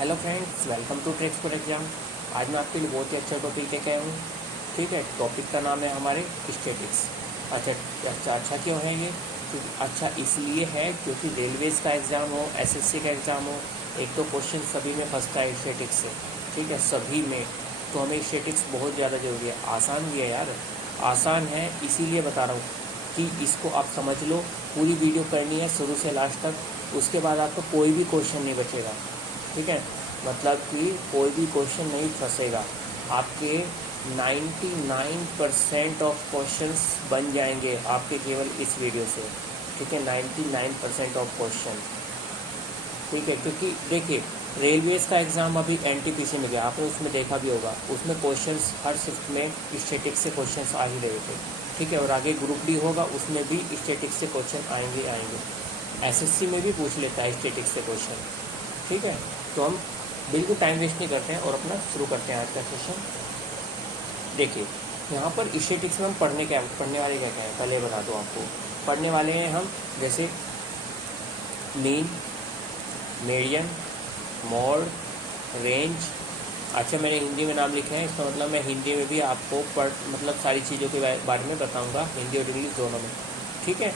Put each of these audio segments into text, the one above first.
Hello friends, welcome to tricks for exam. आज मैं आपके लिए बहुत ही अच्छा टॉपिक लेके आया हूँ। ठीक है, टॉपिक का नाम है हमारे स्टैटिक्स। अच्छा क्यों है ये? अच्छा इसलिए है क्योंकि रेलवेज़ का एग्ज़ाम हो, एसएससी का एग्ज़ाम हो, एक तो क्वेश्चन सभी में फंसता है स्टैटिक्स से। ठीक है, सभी में। तो हमें स्टैटिक्स बहुत ज़्यादा ज़रूरी है। आसान भी है यार, आसान है, इसीलिए बता रहा हूँ कि इसको आप समझ लो। पूरी वीडियो करनी है शुरू से लास्ट तक, उसके बाद आपको कोई भी क्वेश्चन नहीं बचेगा। ठीक है, मतलब कि कोई भी क्वेश्चन नहीं फंसेगा। आपके 99% ऑफ क्वेश्चंस बन जाएंगे आपके केवल इस वीडियो से। ठीक है, 99% ऑफ क्वेश्चन। ठीक है, क्योंकि देखिए रेलवेज़ का एग्ज़ाम अभी एनटीपीसी में गया, आपने उसमें देखा भी होगा, उसमें क्वेश्चंस हर शिफ्ट में स्टैटिक्स से क्वेश्चंस आ ही रहे थे। ठीक है, और आगे ग्रुप डी होगा, उसमें भी स्टैटिक्स से क्वेश्चन आएंगे। एसएससी में भी पूछ लेता है स्टैटिक्स से क्वेश्चन। ठीक है, तो हम बिल्कुल टाइम वेस्ट नहीं करते हैं और अपना शुरू करते हैं आज का सेशन। देखिए यहाँ पर स्टैटिक्स में हम पढ़ने वाले क्या क्या हैं, पहले बता दूँ आपको। पढ़ने वाले हैं हम जैसे मीन, मीडियन, मोड, रेंज। अच्छा मैंने हिंदी में नाम लिखे हैं, इसका मतलब मैं हिंदी में भी आपको मतलब सारी चीज़ों के बारे में बताऊँगा, हिंदी और इंग्लिश दोनों में। ठीक है,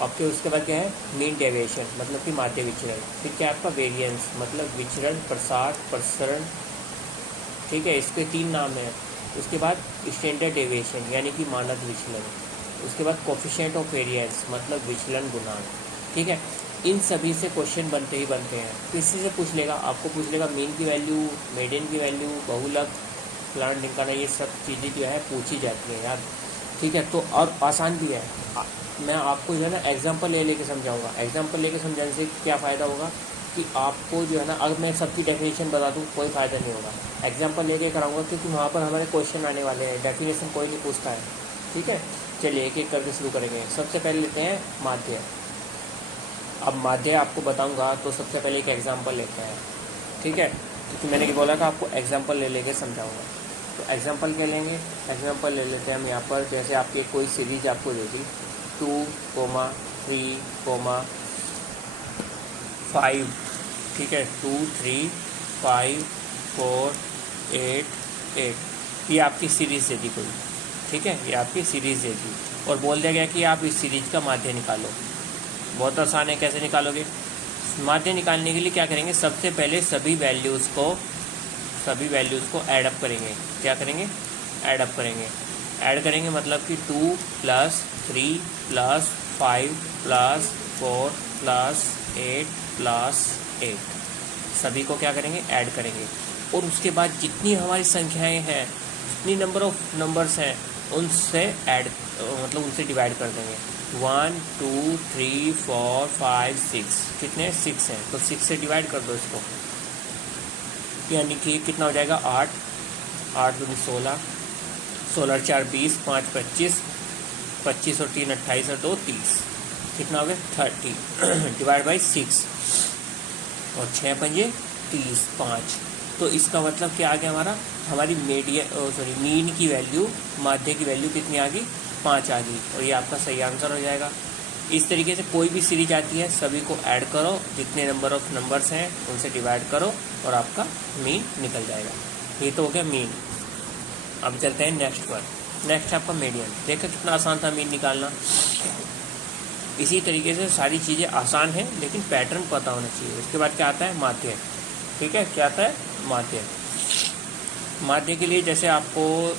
आपके उसके बाद क्या है, मीन डेविएशन मतलब कि माध्य विचरण। फिर क्या आपका वेरिएंस मतलब विचरण, प्रसार, प्रसरण। ठीक है, इसके 3 नाम हैं। उसके बाद स्टैंडर्ड डेविएशन यानी कि मानक विचलन। उसके बाद कोफिशिएंट ऑफ वेरिएंस मतलब विचलन गुणांक। ठीक है, इन सभी से क्वेश्चन बनते ही बनते हैं। किसी से पूछ लेगा, आपको पूछ लेगा मीन की वैल्यू, मीडियन की वैल्यू, बहुलक, प्लांट निकालना, ये सब चीज़ें जो है पूछी जाती हैं यार। ठीक है, तो और आसान भी है। मैं आपको जो है ना एग्जांपल लेके समझाऊंगा। एग्जांपल लेके समझाने से क्या फ़ायदा होगा कि आपको जो है ना, अगर मैं सबकी डेफिनेशन बता दूँ कोई फ़ायदा नहीं होगा। एग्जांपल लेके कराऊंगा क्योंकि वहाँ पर हमारे क्वेश्चन आने वाले हैं, डेफिनेशन कोई नहीं पूछता है। ठीक है, चलिए एक एक करके शुरू करेंगे। सबसे पहले लेते हैं माध्य। अब माध्य आपको बताऊंगा तो सबसे पहले एक एग्जांपल लेते हैं। ठीक है, क्योंकि मैंने बोला था आपको एग्जांपल ले लेके समझाऊंगा। तो एग्जांपल क्या लेंगे, एग्जांपल ले लेते हैं हम यहाँ पर। जैसे आपकी कोई सीरीज आपको दे दी 2, 3, 5। ठीक है, 2, 3, 5, 4, 8। ये आपकी सीरीज़ दे दी कोई। ठीक है, ये आपकी सीरीज़ दे दी और बोल दिया गया कि आप इस सीरीज़ का माध्य निकालो। बहुत आसान है, कैसे निकालोगे? माध्य निकालने के लिए क्या करेंगे, सबसे पहले सभी वैल्यूज़ को ऐड अप करेंगे। क्या करेंगे? ऐड अप करेंगे। ऐड करेंगे मतलब कि 2 + 3 + 5 + 4 + 8 + 8 सभी को क्या करेंगे? ऐड करेंगे। और उसके बाद जितनी हमारी संख्याएं हैं, जितनी नंबर ऑफ नंबर्स हैं, उनसे मतलब उनसे डिवाइड कर देंगे। 1, 2, 3, 4, 5, 6। कितने? 6 हैं, तो 6 से डिवाइड कर दो इसको। यानी कि कितना हो जाएगा? 8, 8 दूनी 16, 16 4 20, 5 25, 25 और 3 28 और 2 30। कितना हो गया? 30 डिवाइड बाई 6 और 6 पंजे 30, 5। तो इसका मतलब क्या आ गया हमारा? हमारी मीन की वैल्यू, माध्य की वैल्यू कितनी आ गई? 5 आ गई, और ये आपका सही आंसर हो जाएगा। इस तरीके से कोई भी सीरीज आती है सभी को ऐड करो, जितने नंबर ऑफ नंबर्स हैं उनसे डिवाइड करो और आपका मीन निकल जाएगा। ये तो हो गया मीन। अब चलते हैं नेक्स्ट पर। नेक्स्ट आपका मीडियन। देखा कितना आसान था मीन निकालना। इसी तरीके से सारी चीज़ें आसान हैं, लेकिन पैटर्न पता होना चाहिए। उसके बाद क्या आता है? माध्य। ठीक है, क्या आता है? माध्य। माध्य के लिए जैसे आपको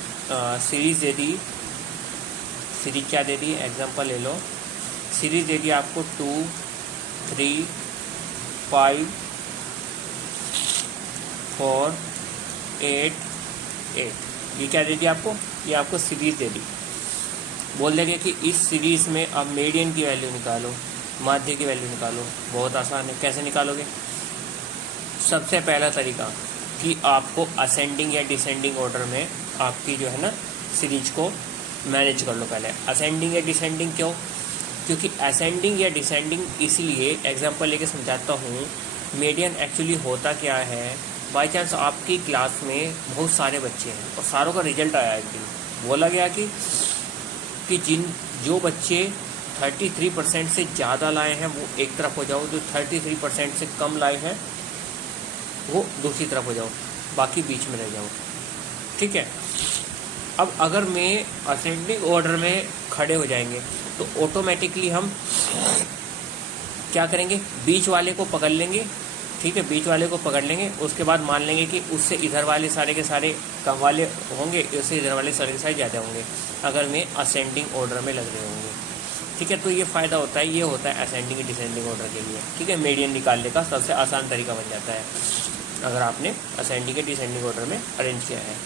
सीरीज़ दे दी, सीरीज क्या दे दी? एग्जांपल ले लो। सीरीज दे दी आपको 2, 3, 5, 4, 8, 8। ये क्या दे दी आपको? ये आपको सीरीज दे दी। बोल देंगे कि इस सीरीज़ में आप मीडियन की वैल्यू निकालो, माध्य की वैल्यू निकालो। बहुत आसान है, कैसे निकालोगे? सबसे पहला तरीका कि आपको असेंडिंग या डिसेंडिंग ऑर्डर में आपकी जो है ना सीरीज को मैनेज कर लो। पहले असेंडिंग या डिसेंडिंग क्यों? क्योंकि असेंडिंग या डिसेंडिंग इसलिए एग्जांपल लेके समझाता हूँ। मीडियन एक्चुअली होता क्या है, बाई चांस आपकी क्लास में बहुत सारे बच्चे हैं और सारों का रिजल्ट आया एक दिन, बोला गया कि जो बच्चे 33% से ज़्यादा लाए हैं वो एक तरफ हो जाओ, जो 33% से कम लाए हैं वो दूसरी तरफ हो जाओ, बाकी बीच में रह जाओ। ठीक है। अब अगर मैं असेंडिंग ऑर्डर में खड़े हो जाएंगे तो ऑटोमेटिकली हम क्या करेंगे, बीच वाले को पकड़ लेंगे। ठीक है, बीच वाले को पकड़ लेंगे, उसके बाद मान लेंगे कि उससे इधर वाले सारे के सारे कम वाले होंगे, उससे इधर वाले सारे के सारे ज़्यादा होंगे अगर मैं असेंडिंग ऑर्डर में लग रहे होंगे। ठीक है, तो ये फ़ायदा होता है, ये होता है असेंडिंग डिसेंडिंग ऑर्डर के लिए। ठीक है, मीडियन निकालने का सबसे आसान तरीका बन जाता है अगर आपने असेंडिंग डिसेंडिंग ऑर्डर में अरेंज किया है।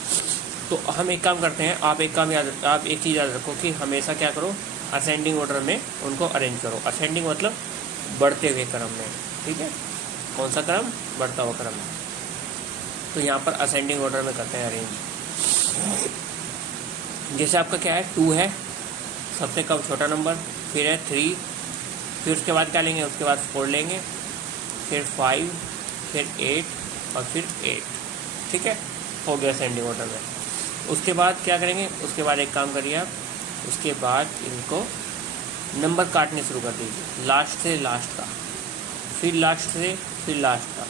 तो हम एक काम करते हैं, आप एक चीज़ याद रखो कि हमेशा क्या करो, असेंडिंग ऑर्डर में उनको अरेंज करो। असेंडिंग मतलब बढ़ते हुए क्रम में। ठीक है, कौन सा क्रम, बढ़ता हुआ क्रम। तो यहाँ पर असेंडिंग ऑर्डर में करते हैं अरेंज। जैसे आपका क्या है, 2 है, सबसे कम छोटा नंबर, फिर है 3, फिर उसके बाद क्या लेंगे, उसके बाद 4 लेंगे, फिर 5, फिर 8 और फिर 8। ठीक है, हो गया असेंडिंग ऑर्डर में। उसके बाद क्या करेंगे, उसके बाद एक काम करिए आप, उसके बाद इनको नंबर काटने शुरू कर दीजिए, लास्ट से लास्ट का, फिर लास्ट से फिर लास्ट का,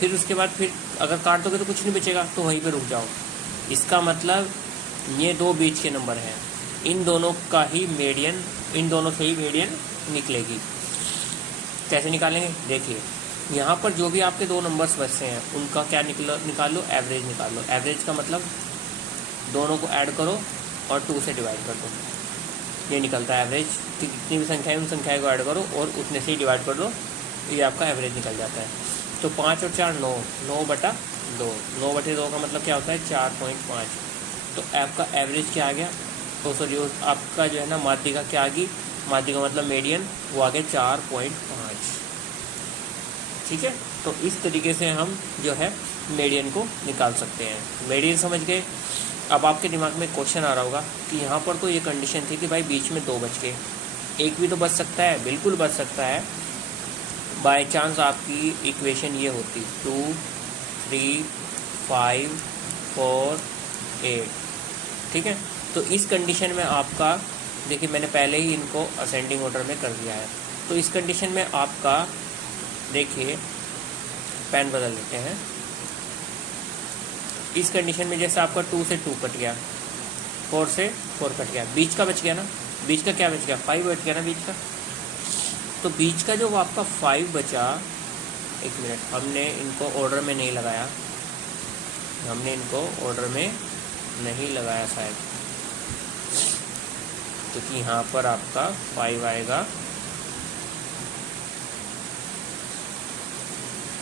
फिर उसके बाद फिर अगर काट दोगे तो कुछ नहीं बचेगा, तो वहीं पे रुक जाओ। इसका मतलब ये 2 बीच के नंबर हैं, इन दोनों का ही मीडियन, इन दोनों से ही मीडियन निकलेगी। कैसे निकालेंगे, देखिए यहाँ पर जो भी आपके 2 नंबर्स बचते हैं उनका क्या निकाल लो, एवरेज निकाल लो। एवरेज का मतलब दोनों को ऐड करो और 2 से डिवाइड कर दो, ये निकलता है एवरेज। कितनी भी संख्या है उन संख्या को ऐड करो और उतने से ही डिवाइड कर दो, ये आपका एवरेज निकल जाता है। तो 5 और 4 9, 9/2, 9/2 का मतलब क्या होता है, 4.5। तो आपका एवरेज क्या आ गया, तो सॉरी आपका जो है ना माध्यिका क्या आ गई, माध्यिका मतलब मीडियन, वो आ गया 4.5। ठीक है, तो इस तरीके से हम जो है मीडियन को निकाल सकते हैं। मीडियन समझ गए। अब आपके दिमाग में क्वेश्चन आ रहा होगा कि यहाँ पर तो ये कंडीशन थी कि भाई बीच में 2 बच गए, एक भी तो बच सकता है। बिल्कुल बच सकता है। बाय चांस आपकी इक्वेशन ये होती 2, 3, 5, 4, 8। ठीक है, तो इस कंडीशन में आपका, देखिए मैंने पहले ही इनको असेंडिंग ऑर्डर में कर दिया है, तो इस कंडीशन में आपका, देखिए पेन बदल लेते हैं। इस कंडीशन में जैसे आपका 2 से 2 कट गया, 4 से 4 कट गया, बीच का बच गया ना, बीच का क्या बच गया, 5 बच गया ना बीच का। तो बीच का जो आपका 5 बचा, एक मिनट, हमने इनको ऑर्डर में नहीं लगाया, हमने इनको ऑर्डर में नहीं लगाया शायद, क्योंकि यहाँ पर आपका 5 आएगा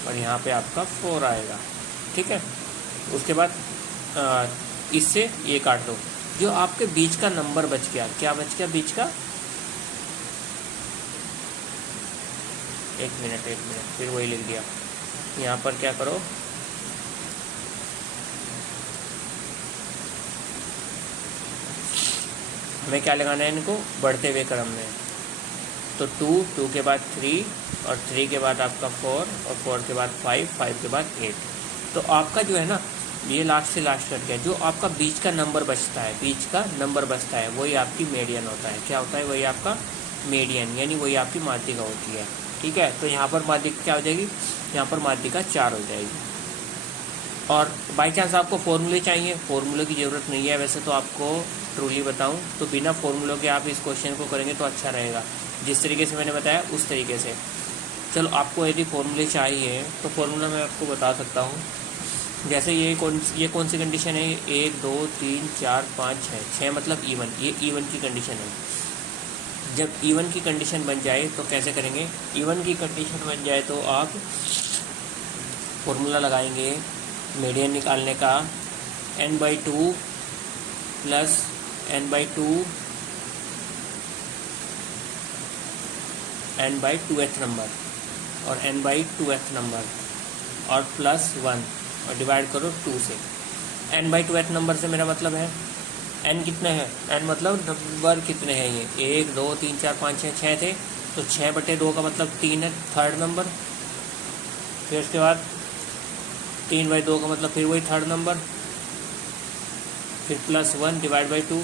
और यहाँ पे आपका 4 आएगा। ठीक है, उसके बाद इससे ये काट दो, जो आपके बीच का नंबर बच गया, क्या बच गया बीच का, एक मिनट फिर वही लिख दिया। यहाँ पर क्या करो, हमें क्या लगाना है, इनको बढ़ते हुए क्रम में। तो 2 के बाद 3 और 3 के बाद आपका 4 और 4 के बाद 5, 5 के बाद 8। तो आपका जो है ना, ये लास्ट से लास्ट कट गया, जो आपका बीच का नंबर बचता है, बीच का नंबर बचता है, वही आपकी मीडियन होता है। क्या होता है, वही आपका मीडियन, यानी वही आपकी माध्यिका होती है। ठीक है, तो यहाँ पर माध्यिका क्या हो जाएगी, यहाँ पर माध्यिका 4 हो जाएगी। और बाई चांस आपको फॉर्मूले चाहिए, फॉर्मूले की ज़रूरत नहीं है वैसे, तो आपको ट्रूली बताऊं तो बिना फॉर्मूलों के आप इस क्वेश्चन को करेंगे तो अच्छा रहेगा, जिस तरीके से मैंने बताया उस तरीके से। चलो आपको यदि फॉर्मूले चाहिए तो फॉर्मूला मैं आपको बता सकता हूँ। जैसे ये कौन सी कंडीशन है, 1 2 3 4 5 6 मतलब इवन, ये इवन की कंडीशन है। जब इवन की कंडीशन बन जाए तो कैसे करेंगे, इवन की कंडीशन बन जाए तो आप फॉर्मूला लगाएंगे मीडियन निकालने का, n/2 plus n/2 n/2th number और n/2th नंबर और प्लस 1 और डिवाइड करो 2 से। n/2th नंबर से मेरा मतलब है n कितने हैं, n मतलब नंबर कितने हैं, ये 1 2 3 4 5 6 थे, तो 6/2 का मतलब 3 है, थर्ड नंबर। फिर उसके बाद 3/2 का मतलब फिर वही थर्ड नंबर, फिर plus 1 divide by 2।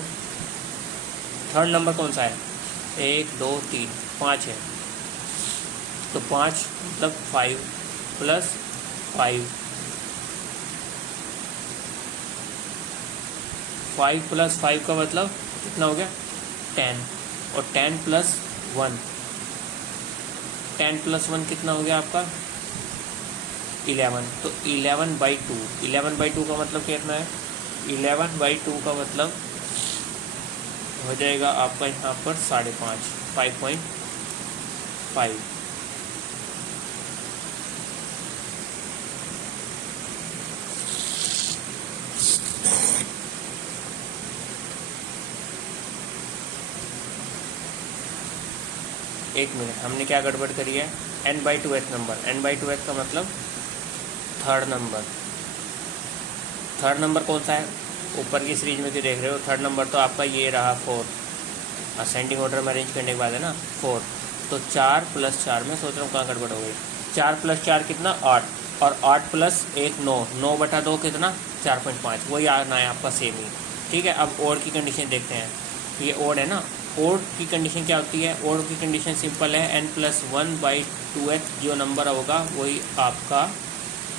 Third number कौन सा है, 1 2 3 5 है, तो 5 मतलब 5 प्लस 5 5 + 5 का मतलब कितना हो गया 10, और 10 + 1 10 + 1 कितना हो गया आपका 11। तो 11/2 11/2 का मतलब कितना है 11/2 का मतलब हो जाएगा आपका यहाँ पर 5.5 5.5। एक मिनट, हमने क्या गड़बड़ करी है n/2th नंबर। n/2th का मतलब थर्ड नंबर। थर्ड नंबर कौन सा है ऊपर की सीरीज में जो देख रहे हो, थर्ड नंबर तो आपका ये रहा 4, असेंडिंग ऑर्डर में अरेंज करने के बाद है ना 4। तो 4 + 4 में सोच रहा हूँ कहाँ गड़बड़ हो गई। 4 + 4 कितना 8, और 8 + 1 9, 9/2 कितना 4.5, वही आना है आपका सेम ही। ठीक है, अब ओड की कंडीशन देखते हैं। ये ओड है ना, ओड की कंडीशन क्या होती है, ओड की कंडीशन सिंपल है n+1/2th जो नंबर होगा वही आपका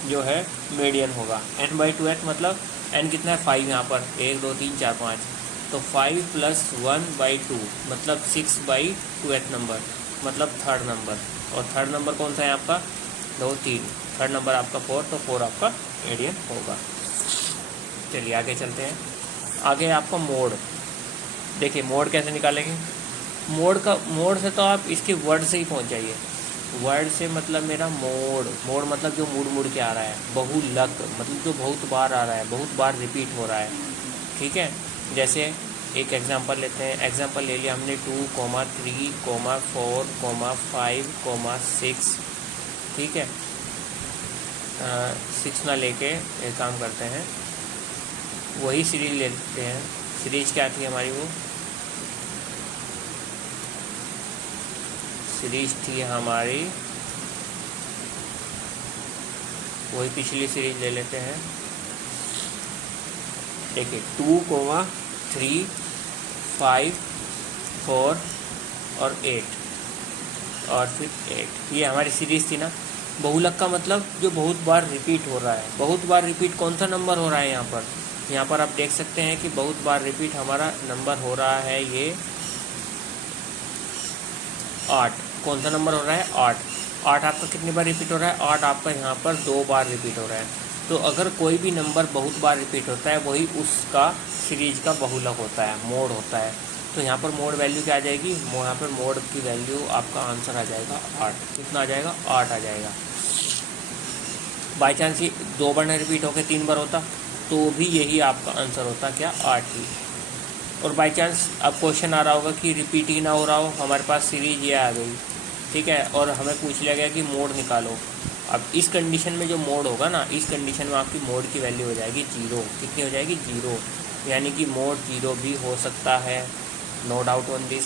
जो है मीडियन होगा। n/2th मतलब n कितना है 5, यहाँ पर 1 2 3 4 5, तो 5 + 1/2 मतलब 6/2th नंबर मतलब थर्ड नंबर। और थर्ड नंबर कौन सा है आपका 2 3, थर्ड नंबर आपका 4, तो 4 आपका मीडियन होगा। चलिए आगे चलते हैं। आगे आपका मोड। देखिए मोड कैसे निकालेंगे। मोड से तो आप इसके वर्ड से ही पहुंच जाइए। वर्ड से मतलब मेरा मोड मतलब जो मुड़ के आ रहा है। बहुलक मतलब जो बहुत बार आ रहा है, बहुत बार रिपीट हो रहा है। ठीक है, जैसे एक एग्जांपल लेते हैं। एग्जांपल ले लिया हमने 2, 3, 4, 5, 6। ठीक है, 6 ना लेके एक काम करते हैं, वही सीरीज लेते हैं। सीरीज क्या थी हमारी, वो सीरीज थी हमारी वही पिछली सीरीज ले लेते हैं। देखिए 2, 3, 5, 4 और 8 और फिर 8, ये हमारी सीरीज थी ना। बहुलक का मतलब जो बहुत बार रिपीट हो रहा है। बहुत बार रिपीट कौन सा नंबर हो रहा है यहाँ पर आप देख सकते हैं कि बहुत बार रिपीट हमारा नंबर हो रहा है ये 8। कौन सा नंबर हो रहा है 8। 8 आपका कितनी बार रिपीट हो रहा है 8 आपका यहाँ पर 2 बार रिपीट हो रहा है। तो अगर कोई भी नंबर बहुत बार रिपीट होता है वही उसका सीरीज का बहुलक होता है, मोड होता है। तो यहाँ पर मोड वैल्यू क्या आ जाएगी, यहाँ पर मोड की वैल्यू आपका आंसर आ जाएगा 8। कितना आ जाएगा 8 आ जाएगा। बाई चांस ही 2 बार नहीं रिपीट होकर 3 बार होता तो भी यही आपका आंसर होता, क्या 8 ही। और बाई चांस अब क्वेश्चन आ रहा होगा कि रिपीट ही ना हो रहा हो, हमारे पास सीरीज ये आ गई, ठीक है, और हमें पूछ लिया गया कि मोड निकालो। अब इस कंडीशन में जो मोड होगा ना, इस कंडीशन में आपकी मोड की वैल्यू हो जाएगी 0। कितनी हो जाएगी 0, यानी कि मोड 0 भी हो सकता है, नो डाउट ऑन दिस।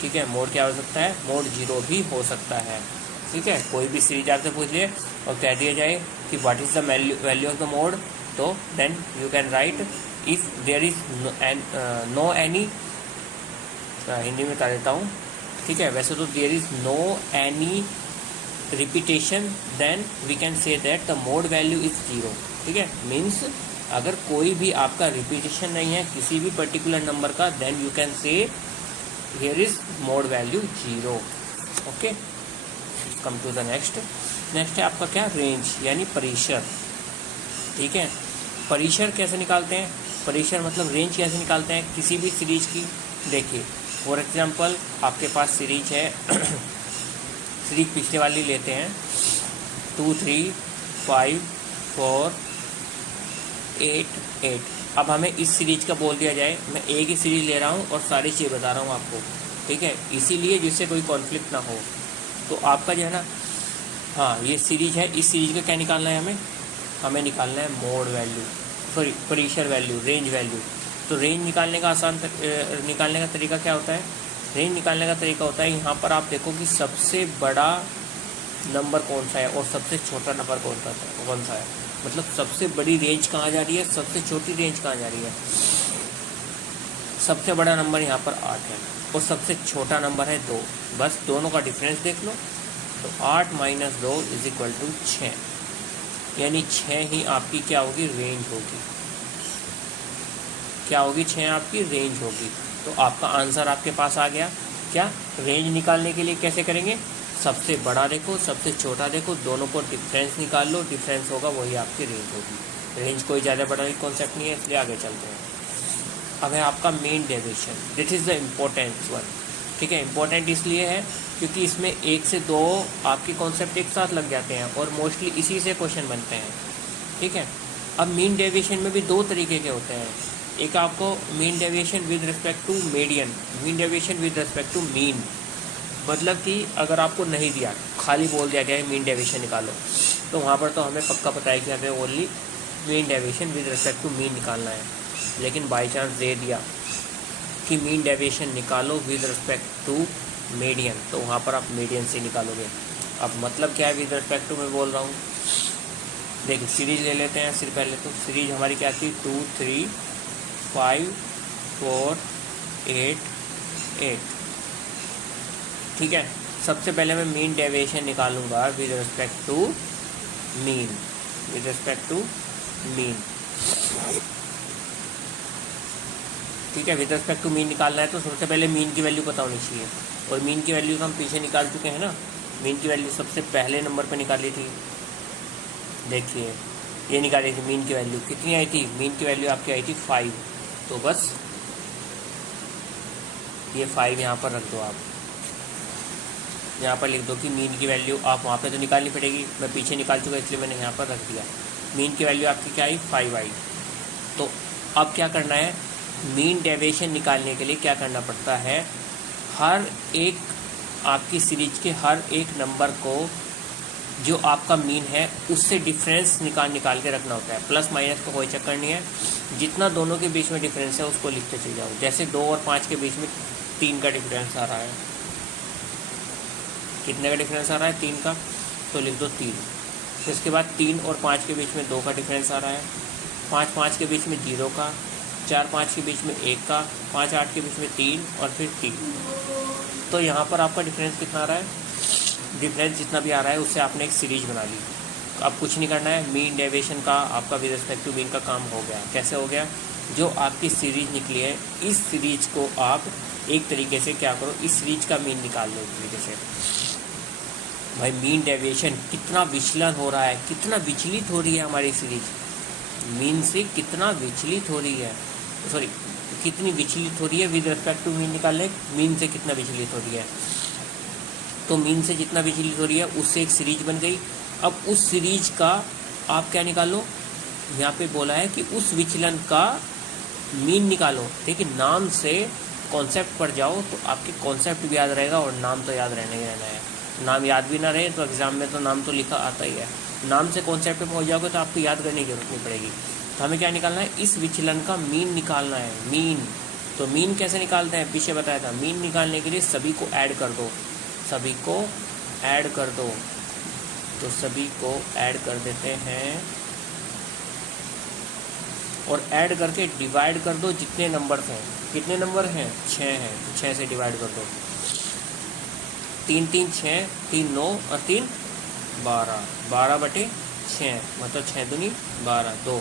ठीक है, मोड क्या हो सकता है, मोड 0 भी हो सकता है। ठीक है, कोई भी सीरीज आपसे पूछ लिए और कह दिया जाए कि what is the value of the mode, तो then you can write if there is no any, Hindi में बता देता हूँ। ठीक है, वैसे तो there is no any repetition then we can say that the mode value is 0। ठीक है, मीन्स अगर कोई भी आपका रिपीटेशन नहीं है किसी भी पर्टिकुलर नंबर का, then you can say here is mode value 0। Okay, come to the next है आपका क्या, रेंज यानी परिसर। ठीक है, परिसर कैसे निकालते हैं, परिसर मतलब रेंज कैसे निकालते हैं किसी भी सीरीज की। देखिए फॉर एग्जांपल आपके पास सीरीज है सीरीज पिछले वाली लेते हैं 2, 3, 5, 4, 8, 8। अब हमें इस सीरीज का बोल दिया जाए, मैं एक ही सीरीज ले रहा हूँ और सारी चीज़ें बता रहा हूँ आपको। ठीक है, इसीलिए जिससे कोई कॉन्फ्लिक्ट ना हो। तो आपका जो है ना, हाँ ये सीरीज है, इस सीरीज का क्या निकालना है हमें निकालना है मोड वैल्यू, सॉरी परिसर वैल्यू, रेंज वैल्यू। तो रेंज निकालने का निकालने का तरीका क्या होता है, रेंज निकालने का तरीका होता है, यहाँ पर आप देखो कि सबसे बड़ा नंबर कौन सा है और सबसे छोटा नंबर कौन सा है। मतलब सबसे बड़ी रेंज कहाँ जा रही है, सबसे छोटी रेंज कहाँ जा रही है। सबसे बड़ा नंबर यहाँ पर 8 है और सबसे छोटा नंबर है 2। बस दोनों का डिफरेंस देख लो, तो 8 - 2 = 6। यानी 6 ही आपकी क्या होगी, रेंज होगी। क्या होगी, 6 आपकी रेंज होगी। तो आपका आंसर आपके पास आ गया। क्या, रेंज निकालने के लिए कैसे करेंगे, सबसे बड़ा देखो सबसे छोटा देखो, दोनों को डिफरेंस निकाल लो, डिफरेंस होगा वही आपकी रेंज होगी। रेंज कोई ज़्यादा बड़ा कॉन्सेप्ट नहीं है, इसलिए आगे चलते हैं। अब है आपका mean deviation, this is the important one. ठीक है, इम्पोर्टेंट इसलिए है क्योंकि इसमें 1 से 2 आपके कॉन्सेप्ट एक साथ लग जाते हैं और मोस्टली इसी से क्वेश्चन बनते हैं। ठीक है, अब मीन डेविएशन में भी 2 तरीके के होते हैं। एक आपको mean deviation with respect to median, mean deviation with respect to mean. मतलब कि अगर आपको नहीं दिया, खाली बोल दिया गया है मीन डेविएशन निकालो, तो वहाँ पर तो हमें पक्का पता है कि हमें only mean deviation with respect to mean निकालना है। लेकिन बाई चांस दे दिया कि मीन डेविएशन निकालो विद रिस्पेक्ट टू मीडियन, तो वहाँ पर आप मीडियन से निकालोगे। अब मतलब क्या है विद रिस्पेक्ट टू मैं बोल रहा हूँ, देखिए सीरीज ले लेते हैं। सिर्फ पहले तो सीरीज हमारी क्या थी, 2 3 5 4 8 8। ठीक है, सबसे पहले मैं मीन डेविएशन निकालूंगा with respect to mean, with respect to mean. ठीक है, विद रिस्पेक्ट टू मीन निकालना है तो सबसे पहले मीन की वैल्यू पता होनी चाहिए, और मीन की वैल्यू तो हम पीछे निकाल चुके हैं ना। मीन की वैल्यू सबसे पहले नंबर पे निकाली थी, देखिए ये निकाली थी। मीन की वैल्यू कितनी आई थी, मीन की वैल्यू आपकी आई थी 5। तो बस ये 5 यहाँ पर रख दो, आप यहाँ पर लिख दो कि मीन की वैल्यू आप वहाँ पे तो निकालनी पड़ेगी, मैं पीछे निकाल चुका इसलिए मैंने यहाँ पर रख दिया। मीन की वैल्यू आपकी क्या आई, 5 आई। तो अब क्या करना है, मीन डेविएशन निकालने के लिए क्या करना पड़ता है, हर एक आपकी सीरीज के हर एक नंबर को जो आपका मीन है उससे डिफरेंस निकाल के रखना होता है। प्लस माइनस का कोई चक्कर नहीं है, जितना दोनों के बीच में डिफरेंस है उसको लिखते चले जाओ। जैसे 2 और 5 के बीच में 3 का डिफरेंस आ रहा है, कितने का डिफरेंस आ रहा है, 3 का, तो लिख दो 3। फिर उसके बाद 3 और 5 के बीच में 2 का डिफरेंस आ रहा है, 5 5 के बीच में 0 का, 4 5 के बीच में 1 का, 5 8 के बीच में 3 और फिर 3। तो यहाँ पर आपका डिफरेंस कितना आ रहा है, डिफरेंस जितना भी आ रहा है उससे आपने एक सीरीज बना ली। अब कुछ नहीं करना है, मीन डेविएशन का आपका विद रिस्पेक्ट टू मीन का काम हो गया। कैसे हो गया, जो आपकी सीरीज निकली है इस सीरीज को आप एक तरीके से क्या करो, इस सीरीज का मीन निकाल लो एक तरीके से। भाई मीन डेविएशन कितना विचलन हो रहा है, कितना विचलित हो रही है हमारी सीरीज, मीन से कितना विचलित हो रही है, सॉरी कितनी विचलित हो रही है विद रिस्पेक्ट टू मीन निकालने, मीन से कितना विचलित हो रही है। तो मीन से जितना विचलित हो रही है उससे एक सीरीज बन गई। अब उस सीरीज का आप क्या निकालो, यहाँ पे बोला है कि उस विचलन का मीन निकालो। देखिए नाम से कॉन्सेप्ट पर जाओ तो आपके कॉन्सेप्ट भी याद रहेगा और नाम तो याद रहना ही रहना है। नाम याद भी ना रहे तो एग्ज़ाम में तो नाम तो लिखा आता ही है। नाम से कॉन्सेप्ट पे पहुँच जाओगे तो आपको याद करने की जरूरत नहीं पड़ेगी। तो हमें क्या निकालना है, इस विचलन का मीन निकालना है, मीन। तो मीन कैसे निकालते हैं, पीछे बताया था। मीन निकालने के लिए सभी को ऐड कर दो, सभी को ऐड कर दो। तो सभी को ऐड कर देते हैं और ऐड करके डिवाइड कर दो जितने नंबर हैं। कितने नंबर हैं, 6 हैं, तो 6 से डिवाइड कर दो। 3 3 6, 3 9 और 3 12, 12/6 मतलब 6 दूनी 12, 2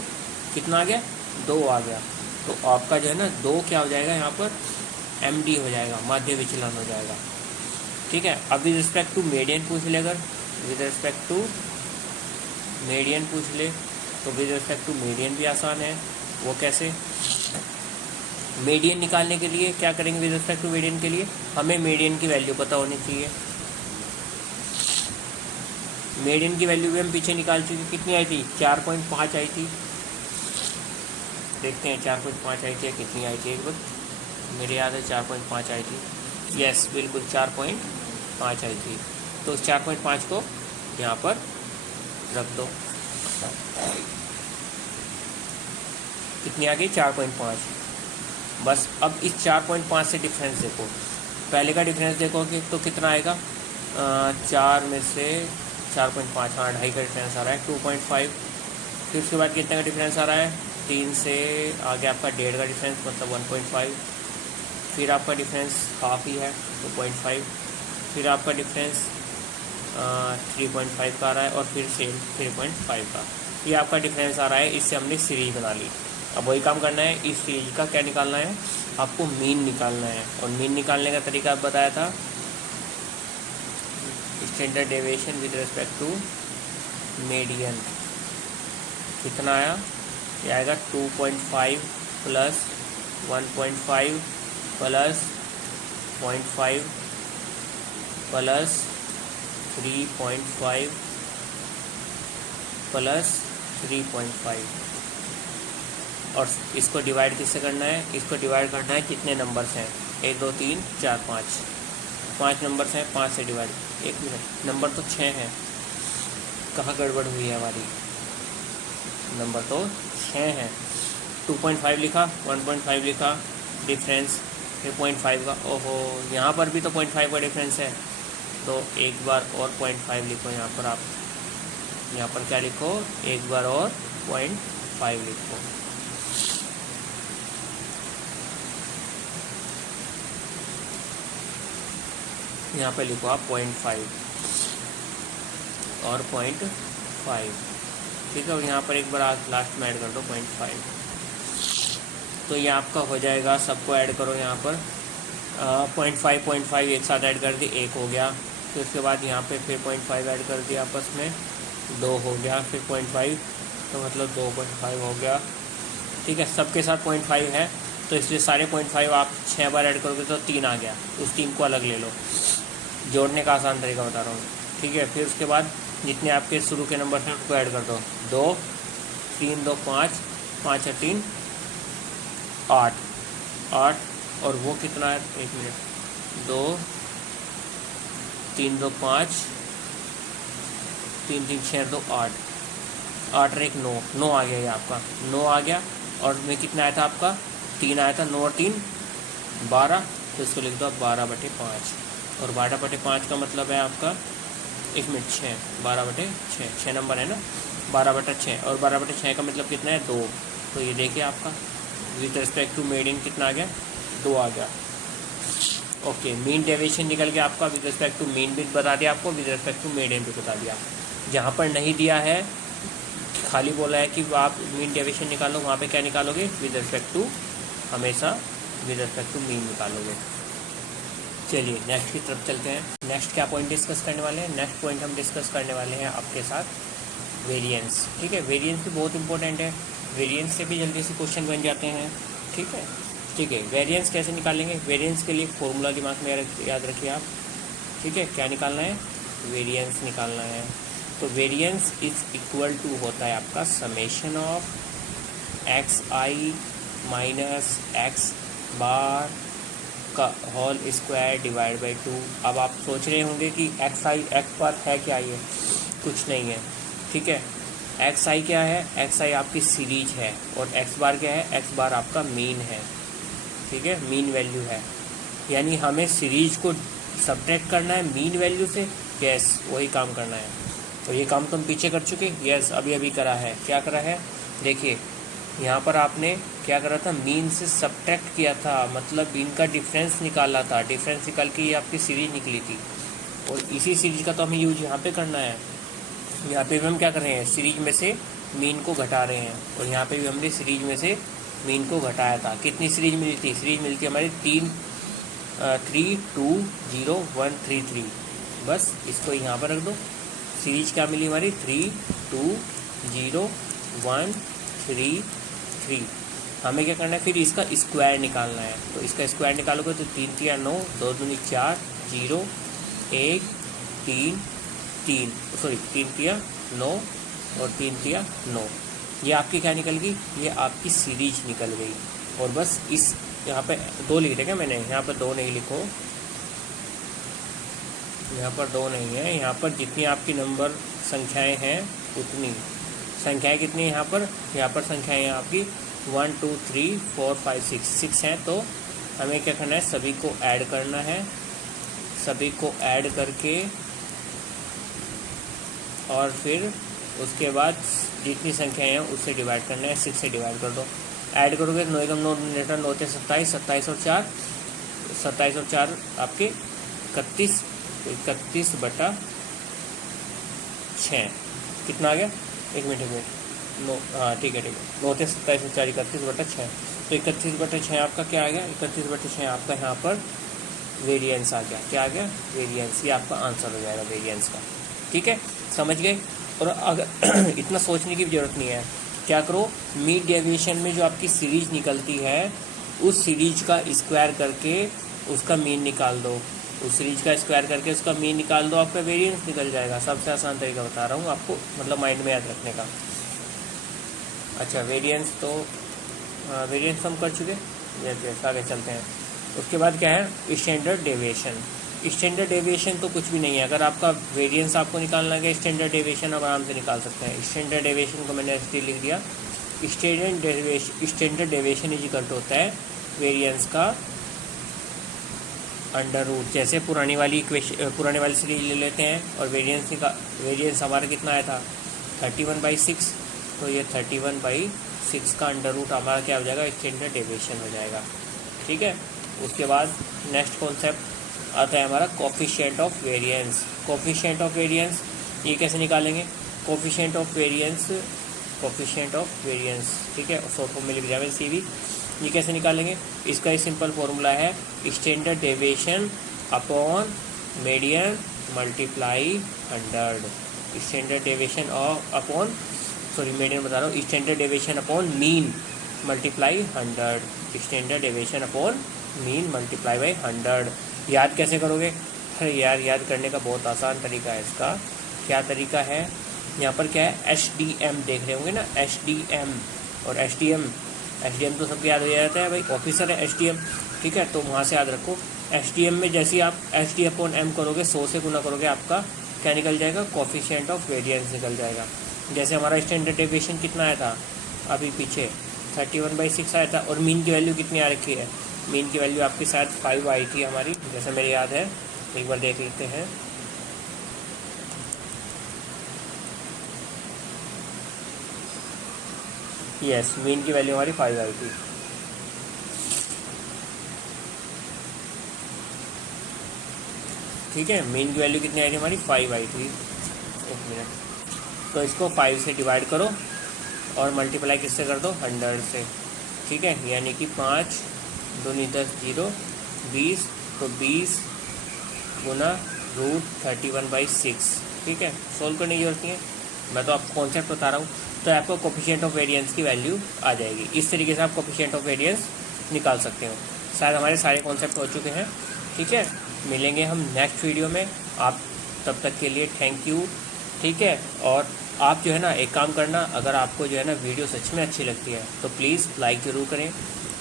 कितना आ गया, 2 आ गया। तो आपका जो है ना 2 क्या हो जाएगा यहाँ पर, MD हो जाएगा, माध्य विचलन हो जाएगा। ठीक है, अब विद रिस्पेक्ट टू मीडियन पूछ ले, अगर विद रिस्पेक्ट टू मीडियन पूछ ले तो विद रिस्पेक्ट टू मीडियन भी आसान है। वो कैसे, मीडियन निकालने के लिए क्या करेंगे, विद रिस्पेक्ट टू मीडियन के लिए हमें मीडियन की वैल्यू पता होनी चाहिए। मीडियन की वैल्यू भी हम पीछे निकाल चुके, कितनी आई थी, 4.5 आई थी। देखते हैं 4.5 आई थी या कितनी आई थी, एक बार मेरे याद है 4.5 आई थी। यस बिल्कुल 4.5 आई थी। तो उस 4.5 को यहाँ पर रख दो। कितनी आ गई, 4.5। बस अब इस 4.5 से डिफरेंस देखो, पहले का डिफरेंस देखोगे तो कितना आएगा, 4 में से 4.5, हाँ 2.5 का डिफरेंस आ रहा है, 2.5। फिर उसके बाद कितने का डिफरेंस आ रहा है, 3 से आगे आपका 1.5 का डिफरेंस मतलब 1.5। फिर आपका डिफरेंस हाफ ही है 2.5। फिर आपका डिफरेंस 3.5 का आ रहा है और फिर सेम 3.5 का। ये आपका डिफरेंस आ रहा है, इससे हमने सीरीज बना ली। अब वही काम करना है, इस सीरीज का क्या निकालना है, आपको मीन निकालना है। और मीन निकालने का तरीका आप बताया था, standard deviation with respect to median. कितना आया, ये आएगा 2.5 प्लस 1.5 प्लस 0.5 प्लस 3.5 प्लस 3.5। और इसको डिवाइड किससे करना है, इसको डिवाइड करना है कितने नंबर्स हैं, 1 2 3 4 5 नंबर्स हैं, 5 से डिवाइड। एक मिनट, नंबर तो 6 हैं, कहाँ गड़बड़ हुई है हमारी, नंबर तो 6 हैं। 2.5 लिखा, 1.5 लिखा, डिफरेंस फिर 0.5 का, ओहो यहाँ पर भी तो 0.5 का डिफरेंस है, तो एक बार और 0.5 लिखो यहाँ पर। आप यहाँ पर क्या लिखो, एक बार और 0.5 लिखो। यहाँ पे लिखो आप 0.5 और 0.5, ठीक है। और यहाँ पर एक बार आप लास्ट में ऐड कर दो 0.5, तो ये आपका हो जाएगा। सबको ऐड करो यहाँ पर 0.5 एक साथ ऐड कर दी, 1 हो गया। फिर उसके बाद यहाँ पे फिर 0.5 ऐड कर दिया आपस में, 2 हो गया। फिर 0.5 तो मतलब 2.5 हो गया, ठीक है। सबके साथ 0.5 है, तो इसलिए सारे 0.5 आप 6 बार ऐड करोगे तो 3 आ गया। उस 3 को अलग ले लो, जोड़ने का आसान तरीका बता रहा हूँ, ठीक है। फिर उसके बाद जितने आपके शुरू के नंबर हैं उनको ऐड कर दो, 2 3 2 5 5 3 8 8। और वो कितना है, 1 मिनट, 2 3 2 5 3 3 6 2 8 8 और 1 9 आ गया, ये आपका 9 आ गया। और में कितना आया था आपका, 3 आया था, 9 और 3 12, तो इसको लिख दो आप 12/5। और 12/5 का मतलब है आपका, 1 मिनट, 6 12/6 6 नंबर है ना, 12/6। और 12/6 का मतलब कितना है, 2। तो ये देखिए आपका विद रिस्पेक्ट टू मीडियन कितना आ गया, 2 आ गया। ओके, मीन डेविएशन निकल गया आपका, विद रिस्पेक्ट टू मीन भी बता दिया आपको, विद रिस्पेक्ट टू मीडियन भी बता दिया। जहाँ पर नहीं दिया है, खाली बोला है कि आप मीन डेविएशन निकालो, वहाँ पे क्या निकालोगे, विद रिस्पेक्ट टू, हमेशा विद रिस्पेक्ट टू मीन निकालोगे। चलिए नेक्स्ट की तरफ चलते हैं। नेक्स्ट क्या पॉइंट डिस्कस करने वाले हैं, नेक्स्ट पॉइंट हम डिस्कस करने वाले हैं आपके साथ वेरिएंस, ठीक है। वेरिएंस भी बहुत इंपॉर्टेंट है, वेरिएंस से भी जल्दी से क्वेश्चन बन जाते हैं, ठीक है। ठीक है, वेरिएंस कैसे निकालेंगे, वेरिएंस के लिए फॉर्मूला दिमाग में याद रखिए आप, ठीक है। क्या निकालना है, वेरिएंस निकालना है। तो वेरिएंस इज इक्वल टू होता है आपका summation of xi minus x बार का होल स्क्वायर डिवाइड बाई 2। अब आप सोच रहे होंगे कि x बार है क्या, ये कुछ नहीं है, ठीक है। xi क्या है, xi आपकी सीरीज है, और x बार क्या है, x बार आपका मीन है, ठीक है, मीन वैल्यू है। यानी हमें सीरीज को सब्ट्रैक्ट करना है मीन वैल्यू से, यस वही काम करना है। तो ये काम तो हम पीछे कर चुके, यस अभी अभी करा है। क्या करा है, देखिए यहाँ पर आपने क्या करा था, मीन से सब्ट्रैक्ट किया था, मतलब मीन का डिफरेंस निकाला था, डिफरेंस निकाल के ये आपकी सीरीज निकली थी। और इसी सीरीज का तो हमें यूज यहाँ पे करना है। यहाँ पे भी हम क्या कर रहे हैं, सीरीज में से मीन को घटा रहे हैं, और यहाँ पे भी हमने सीरीज में से मीन को घटाया था। कितनी सीरीज मिली थी, सीरीज मिली थी हमारी 3 2 0 1 3 3। बस इसको यहाँ पर रख दो, सीरीज क्या मिली हमारी, 3 2 0 1 3 3। हमें क्या करना है, फिर इसका स्क्वायर निकालना है। तो इसका स्क्वायर निकालोगे तो 3 3 9 2 2 4 0 1 3 3 सॉरी 3 3 9 और 3 3 9। ये आपकी क्या निकल गई, ये आपकी सीरीज निकल गई। और बस इस यहाँ पे 2 लिख देगा मैंने, यहाँ पर 2 नहीं लिखो, यहाँ पर 2 नहीं है, यहाँ पर जितनी आपकी नंबर संख्याएं हैं उतनी संख्याएं कितनी है यहाँ पर संख्याएं हैं आपकी 1 2 3 4 5 6 हैं। तो हमें क्या करना है, सभी को ऐड करना है, सभी को ऐड करके और फिर उसके बाद जितनी संख्याएं हैं उससे डिवाइड करना है, 6 से डिवाइड कर दो। ऐड करोगे तो 9 एकम 9 रिटर्न होते हैं 27, 27 और 4 आपके 31, 31/6 कितना आ गया, एक मिनट हाँ ठीक है 9 27 से 4 31/6। तो 31/6 आपका क्या आ गया, 31/6 आपका यहाँ पर वेरिएंस आ गया। क्या आ गया, वेरिएंस। ये आपका आंसर हो जाएगा वेरिएंस का। ठीक है, समझ गए। और अगर इतना सोचने की भी ज़रूरत नहीं है, क्या करो, मीन डेविएशन में जो आपकी सीरीज निकलती है उस सीरीज का स्क्वायर करके उसका मीन निकाल दो। उस सीरीज का स्क्वायर करके उसका मीन निकाल दो, आपका वेरिएंस निकल जाएगा। सबसे आसान तरीका बता रहा हूँ आपको, मतलब माइंड में याद रखने का। अच्छा वेरिएंस तो वेरिएंस हम कर चुके, जैसे आगे चलते हैं। उसके बाद क्या है, स्टैंडर्ड डेविएशन। स्टैंडर्ड डेविएशन तो कुछ भी नहीं है। अगर आपका वेरिएंस आपको निकालना है, स्टैंडर्ड डेविएशन आप आराम से निकाल सकते हैं। स्टैंडर्ड डेविएशन को मैंने ऐसे लिख दिया, standard deviation is equal to होता है वेरिएंस का अंडर रूट। जैसे पुरानी वाली सीरीज ले लेते हैं और वेरिएंस हमारा कितना आया था 31/6, तो ये 31/6 का अंडर रूट हमारा क्या हो जाएगा, स्टैंडर्ड डेविएशन हो जाएगा। ठीक है, उसके बाद नेक्स्ट कॉन्सेप्ट आता है हमारा coefficient of variance. Coefficient of variance ये कैसे निकालेंगे, कोफिशिएंट ऑफ वेरिएंस, ठीक है, शॉर्ट फॉर्म में लिख दिया मैंने CV। ये कैसे निकालेंगे, इसका ही सिंपल फॉर्मूला है standard deviation upon median multiply 100। Standard deviation upon median बता रहा हूँ, standard deviation upon mean multiply 100। Standard deviation upon mean multiply by 100। याद कैसे करोगे, अरे यार याद करने का बहुत आसान तरीका है इसका। क्या तरीका है, यहाँ पर क्या है, SDM देख रहे होंगे ना, SDM और SDM तो सबको याद हो जाता है भाई, ऑफिसर है SDM। ठीक है, तो वहाँ से याद रखो, SDM में जैसे आप SD/M करोगे, 100 से गुना करोगे, आपका क्या निकल जाएगा, कोफिशिएंट ऑफ वेरिएंस निकल जाएगा। जैसे हमारा स्टैंडर्ड डेविएशन कितना आया था अभी पीछे, 31/6 आया था, और मीन की वैल्यू कितनी आ रखी है, मीन की वैल्यू आपकी शायद 5 आई थी हमारी, जैसा मेरे याद है, एक बार देख लेते हैं। यस, मीन की वैल्यू हमारी 5 आई थी। ठीक है, मीन की वैल्यू कितनी आई थी हमारी, 5 आई थी। एक मिनट, तो इसको 5 से डिवाइड करो और मल्टीप्लाई किससे कर दो, 100 से। ठीक है, यानी कि 5 दूनी 10 0 20, तो 20 गुना रूट 31/6। ठीक है, सोल्व करने की जरूरत नहीं है, मैं तो आपको कॉन्सेप्ट बता रहा हूँ। तो आपको कोफिशिएंट ऑफ वेरिएंस की वैल्यू आ जाएगी। इस तरीके से आप कोफिशिएंट ऑफ वेरिएंस निकाल सकते हो। शायद हमारे सारे कॉन्सेप्ट हो चुके हैं। ठीक है, मिलेंगे हम नेक्स्ट वीडियो में। आप तब तक के लिए थैंक यू। ठीक है, और आप जो है ना एक काम करना, अगर आपको जो है ना वीडियो सच में अच्छी लगती है तो प्लीज़ लाइक ज़रूर करें।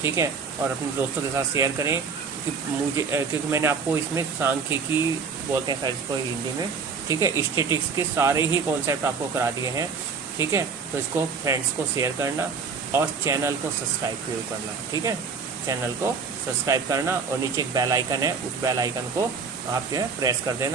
ठीक है, और अपने दोस्तों के साथ शेयर करें, क्योंकि मैंने आपको इसमें सांख्यिकी बोलते हैं सर इसको हिंदी में। ठीक है, स्टैटिस्टिक्स के सारे ही कॉन्सेप्ट आपको करा दिए हैं। ठीक है, तो इसको फ्रेंड्स को शेयर करना और चैनल को सब्सक्राइब जरूर करना। ठीक है, चैनल को सब्सक्राइब करना और नीचे एक बेल आइकन है, उस बेल आइकन को आप जो है प्रेस कर देना।